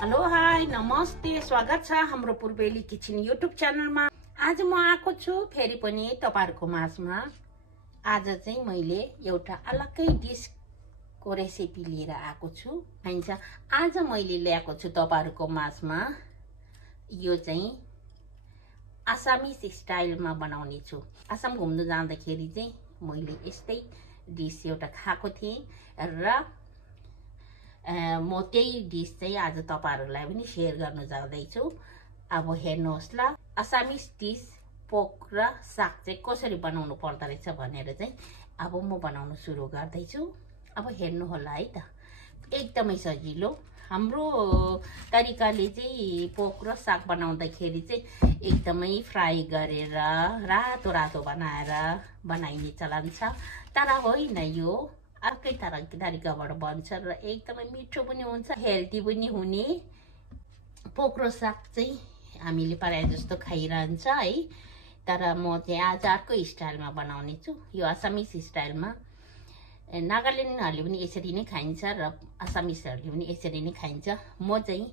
Hello hi नमस्ते स्वागत छ हाम्रो पूर्वेली किचन युट्युब च्यानलमा। आज म आएको छु फेरि पनि तपाईहरुको माझमा। आज चाहिँ मैले एउटा अलग्गै डिशको रेसिपी लिएर आएको छु। हैन आज मैले ल्याएको छु तपाईहरुको माझमा। यो चाहिँ आसामिस स्टाइलमा बनाउने छु। आसाम घुम्न जाँदाखेरि चाहिँ मैले यस्तै डिश एउटा खाएको थिएँ र म त्यही डिश चाहिँ आज तपाईहरुलाई पनि शेयर गर्न जाँदैछु। अब हेर्नुहोस् ल, आसामिस डिश पोक र साग चाहिँ कसरी बनाउनु पर्दो रहेछ भनेर चाहिँ अब म बनाउन सुरु गर्दैछु। अब हेर्नु होला है त, एकदमै सजिलो। हाम्रो तरिकाले चाहिँ पोक र साग बनाउँदाखेरि चाहिँ एकदमै फ्राई गरेर रातो रातो बनाइने चलन छ। तर होइन, यो अर्कै तरिकाबाट बन्छ र एकदमै मिठो पनि हुन्छ, हेल्दी पनि हुने। पोक र साग चाहिँ हामीले प्रायः जस्तो खाइरहन्छ है, तर म चाहिँ आज अर्को स्टाइलमा बनाउने छु। यो आसामिस स्टाइलमा। नागाल्यान्डहरूले पनि यसरी नै खाइन्छ र आसामिसहरूले पनि यसरी नै खाइन्छ। म चाहिँ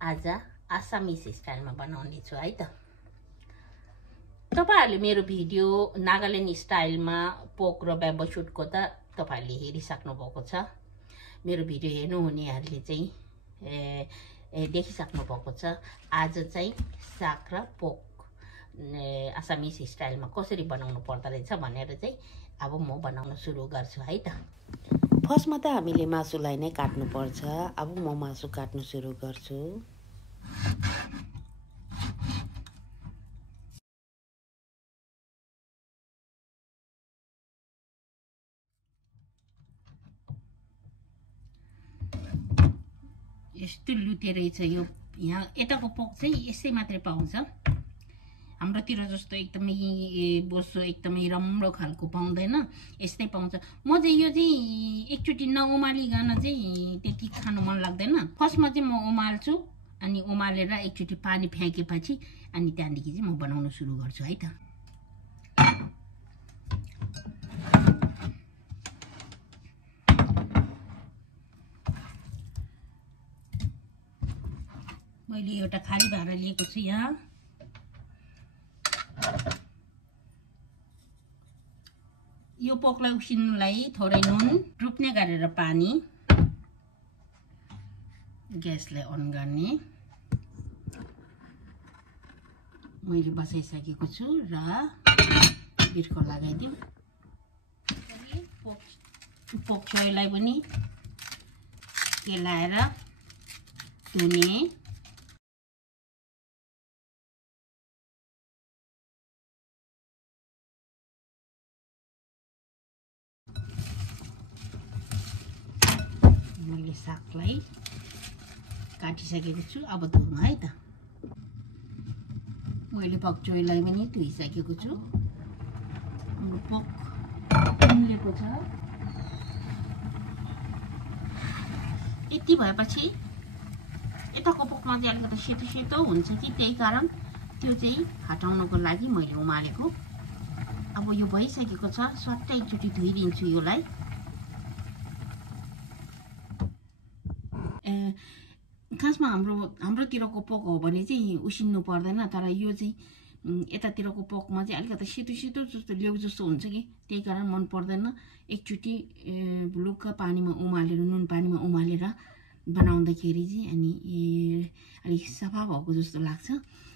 आज आसामिस स्टाइलमा बनाउने छु है त। तपाईहरुले मेरो भिडियो नागाल्यान्ड स्टाइलमा पोक र ब्याम्बो सुटको त तपाईहरुले हेरिसक्नु भएको छ। मेरो भिडियो हेर्नु हुनेहरूले चाहिँ देखिसक्नु भएको छ। आज चाहिँ साग र पोक आसामिस स्टाइलमा कसरी बनाउनु पर्दो रहेछ भनेर चाहिँ अब म बनाउन सुरु गर्छु है त। फर्स्टमा त हामीले मासुलाई नै काट्नु पर्छ। अब म मासु काट्नु सुरु गर्छु। यस्तो लुते रहेछ यो। यहाँ यताको पोक चाहिँ यसै मात्रै पाउँछ। हाम्रोतिर जस्तो एकदमै बोसो एकदमै राम्रो खालको पाउँदैन, यस्तै पाउँछ। म चाहिँ यो चाहिँ एकचोटि नउमालिकन चाहिँ त्यति खानु मन लाग्दैन। फर्स्टमा चाहिँ म उमाल्छु, अनि उमालेर एकचोटि पानी फ्याँकेपछि अनि त्यहाँदेखि चाहिँ म बनाउन सुरु गर्छु है त। मैले एउटा खाली भाँडा लिएको छु यहाँ। यो पोकलाई उसिन्नुलाई थोरै नुन, रुप्ने गरेर पानी, ग्यासलाई अन गर्ने। मैले बसाइसकेको छु र बिर्को लगाइदिउँ। पोक छोइलाई पनि केलाएर धुने। मैले सागलाई काटिसकेको छु, अब धुनु है त। मैले पकचोइलाई पनि धुइसकेको छु। हाम्रो पोक उम्लेको छ। यति भएपछि यताको पोकमा चाहिँ अलिकति सेतो सेतो हुन्छ कि, त्यही कारण त्यो चाहिँ हटाउनको लागि मैले उमालेको। अब यो भइसकेको छ, सट्टै एकचोटि धुइदिन्छु योलाई। खासमा हाम्रोतिरको पोक हो भने चाहिँ उसिन्नु पर्दैन, तर यो चाहिँ यतातिरको पोकमा चाहिँ अलिकति सेतो सेतो जस्तो लेउ जस्तो हुन्छ कि, त्यही कारण मन पर्दैन। एकचोटि भुलुक्क पानीमा उमालेर, नुन पानीमा उमालेर बनाउँदाखेरि चाहिँ अनि अलिक सफा भएको जस्तो लाग्छ,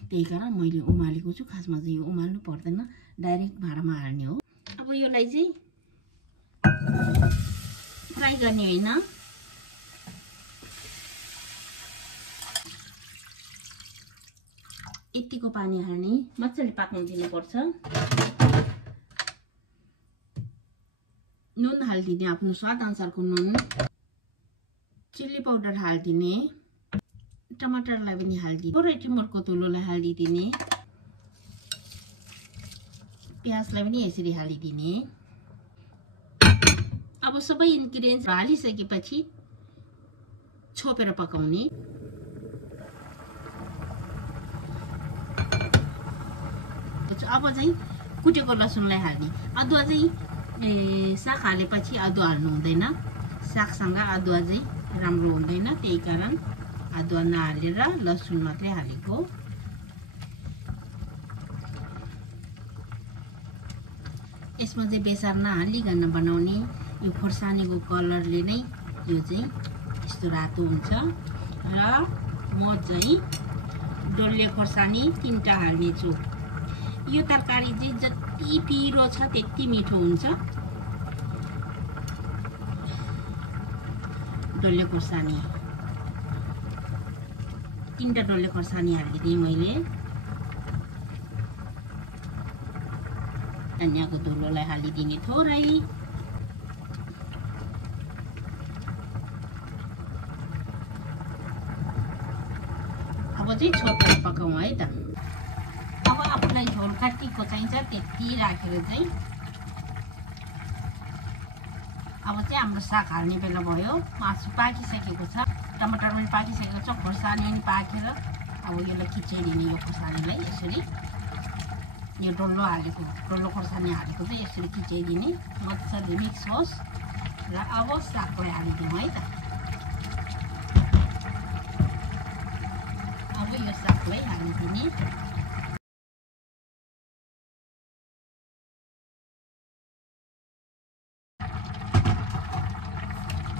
त्यही कारण मैले उमालेको छु। खासमा चाहिँ यो उमाल्नु पर्दैन, डाइरेक्ट भाँडामा हाल्ने हो। अब यसलाई चाहिँ फ्राई गर्ने होइन, यतिको पानी हाल्ने, मजाले पाक्न दिनुपर्छ। नुन हालिदिने, आफ्नो स्वाद अनुसारको नुन, चिल्ली पाउडर हालिदिने, टमाटरलाई पनि हालिदिने, थोरै टिमुरको धुलोलाई हालिदिने, प्याजलाई पनि यसरी हालिदिने। अब सबै इन्ग्रेडियन्ट्स हालिसकेपछि छोपेर पकाउने। अब चाहिँ कुटेको लसुनलाई हाल्ने। अदुवा चाहिँ साग हालेपछि अदुवा हाल्नु हुँदैन, सागसँग अदुवा चाहिँ राम्रो हुँदैन, त्यही कारण अदुवा नहालेर लसुन मात्रै हालेको। यसमा चाहिँ बेसार नहालिकन बनाउने यो खोर्सानीको कलरले नै यो चाहिँ यस्तो रातो हुन्छ। र म चाहिँ डल्ले खोर्सानी 3टा हाल्नेछु। यो तरकारी चाहिँ जति पिरो छ त्यति मिठो हुन्छ। डल्ले खोर्सानी 3टा डल्ले खोर्सानी हालिदिएँ मैले। धनियाँको धुलोलाई हालिदिने थोरै। अब चाहिँ छोपेर पकाउँ है त। अब आफूलाई झोल कतिको चाहिन्छ त्यति राखेर चाहिँ अब चाहिँ हाम्रो साग हाल्ने बेला भयो। मासु पाकिसकेको छ, टमाटर पनि पाकिसकेको छ, खोर्सानी पनि पाकेर अब यसलाई खिचाइदिने। यो खोर्सानीलाई यसरी यो डल्लो खोर्सानी हालेको चाहिँ यसरी खिचाइदिने, मजाले मिक्स होस्। र अब सागलाई हालिदिउँ है त। अब यो सागलाई हालिदिने।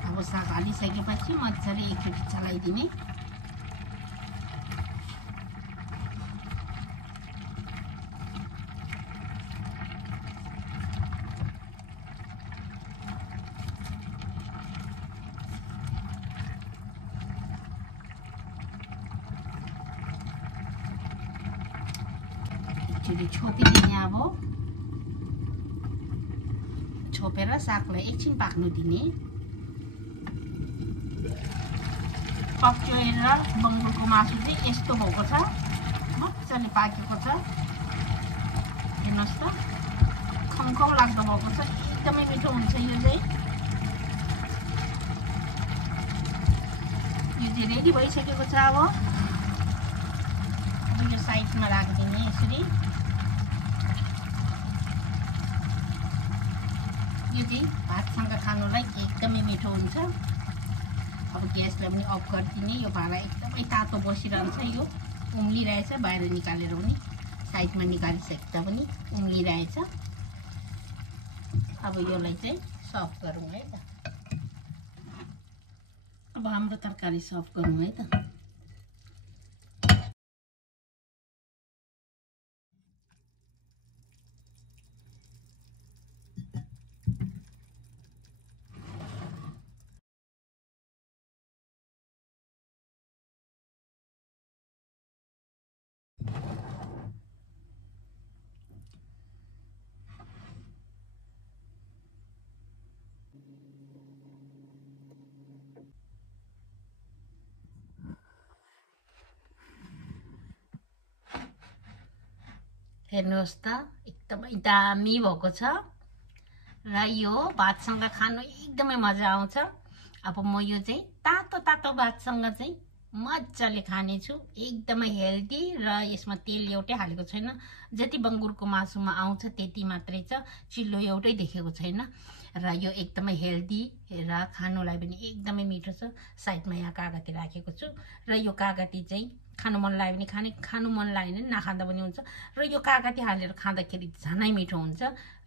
अब साग हालिसकेपछि मजाले एकचोटि चलाइदिने। छोपिदिने। अब छोपेर सागलाई एकछिन पाक्नु दिने। पक्चोएर बङ्गुरको मासु चाहिँ यस्तो भएको छ, मजाले पाकेको छ। हेर्नुहोस् त, खमखम लाग्दो भएको छ। एकदमै मिठो हुन्छ यो चाहिँ। यो चाहिँ रेडी भइसकेको छ। अब यो साइडमा राखिदिने यसरी। यो चाहिँ भातसँग खानुलाई एकदमै मिठो हुन्छ। अब ग्यासलाई पनि अफ गरिदिने। यो भाँडा एकदमै तातो बसिरहन्छ। यो उम्लिरहेछ, बाहिर निकालेर पनि साइडमा निकालिसक्दा पनि उम्लिरहेछ। अब यसलाई चाहिँ सर्भ गरौँ है त। अब हाम्रो तरकारी सर्भ गरौँ है त। हेर्नुहोस् त, एकदमै दामी भएको छ। र यो भातसँग खानु एकदमै मजा आउँछ। अब म यो चाहिँ तातो तातो भातसँग चाहिँ मजाले खानेछु। एकदमै हेल्दी र यसमा तेल एउटै हालेको छैन। जति बङ्गुरको मासुमा आउँछ त्यति मात्रै छ, चिल्लो एउटै देखेको छैन। र यो एकदमै हेल्दी र खानुलाई पनि एकदमै मिठो छ। साइडमा यहाँ कागती राखेको छु। र यो कागती चाहिँ खानु मन लाग्यो भने खानु मन लाग्यो भने नखाँदा पनि हुन्छ। र यो कागती हालेर खाँदाखेरि झनै मिठो हुन्छ।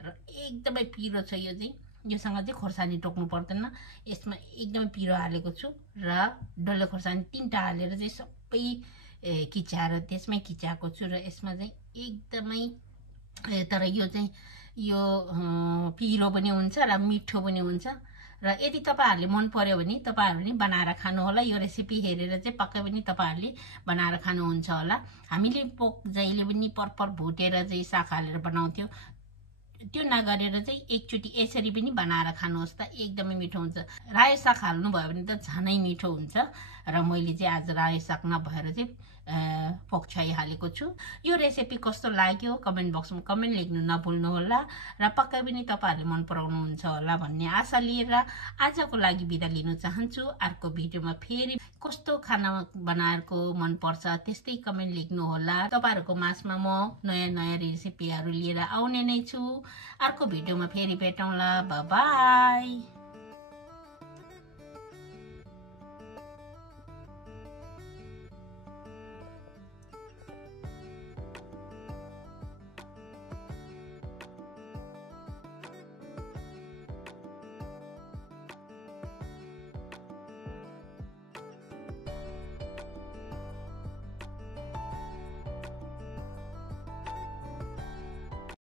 र एकदमै पिरो छ यो चाहिँ। योसँग चाहिँ खोर्सानी टोक्नु पर्दैन। यसमा एकदमै पिरो हालेको छु। र डल्ले खोर्सानी 3टा हालेर चाहिँ सबै किचाएर त्यसमै किचाएको छु। र यसमा चाहिँ एकदमै तर यो चाहिँ यो पिरो पनि हुन्छ र मिठो पनि हुन्छ। र यदि तपाईहरुले मन पर्यो भने तपाईहरुले बनाएर खानु होला। यो रेसिपी हेरेर चाहिँ पक्कै पनि तपाईहरुले बनाएर खानुहुन्छ होला। हामीले पोक जहिले पनि परपर भुटेर चाहिँ साग हालेर बनाउँथ्यौ। त्यो नगरेर चाहिँ एकचोटि यसरी पनि बनाएर खानुहोस् त, एकदमै मिठो हुन्छ। रायो साग हाल्नु भयो भने त झनै मिठो हुन्छ। र मैले चाहिँ आज रायो साग नभएर चाहिँ पोक छाई हालेको छु। यो रेसिपी कस्तो लाग्यो कमेन्ट बक्समा कमेन्ट लेख्नु नभुल्नु होला। र पक्कै पनि तपाईहरुले मन पराउनुहुन्छ होला भन्ने आशा लिएर आजको लागि बिदा लिन चाहन्छु। अर्को भिडियोमा फेरि कस्तो खाना बनाएको मन पर्छ त्यस्तै कमेन्ट लेख्नु होला। तपाईहरुको माझमा म नयाँ नयाँ रेसिपीहरु लिएर आउने नै छु। अर्को भिडियोमा फेरि भेटौँला। Bye bye.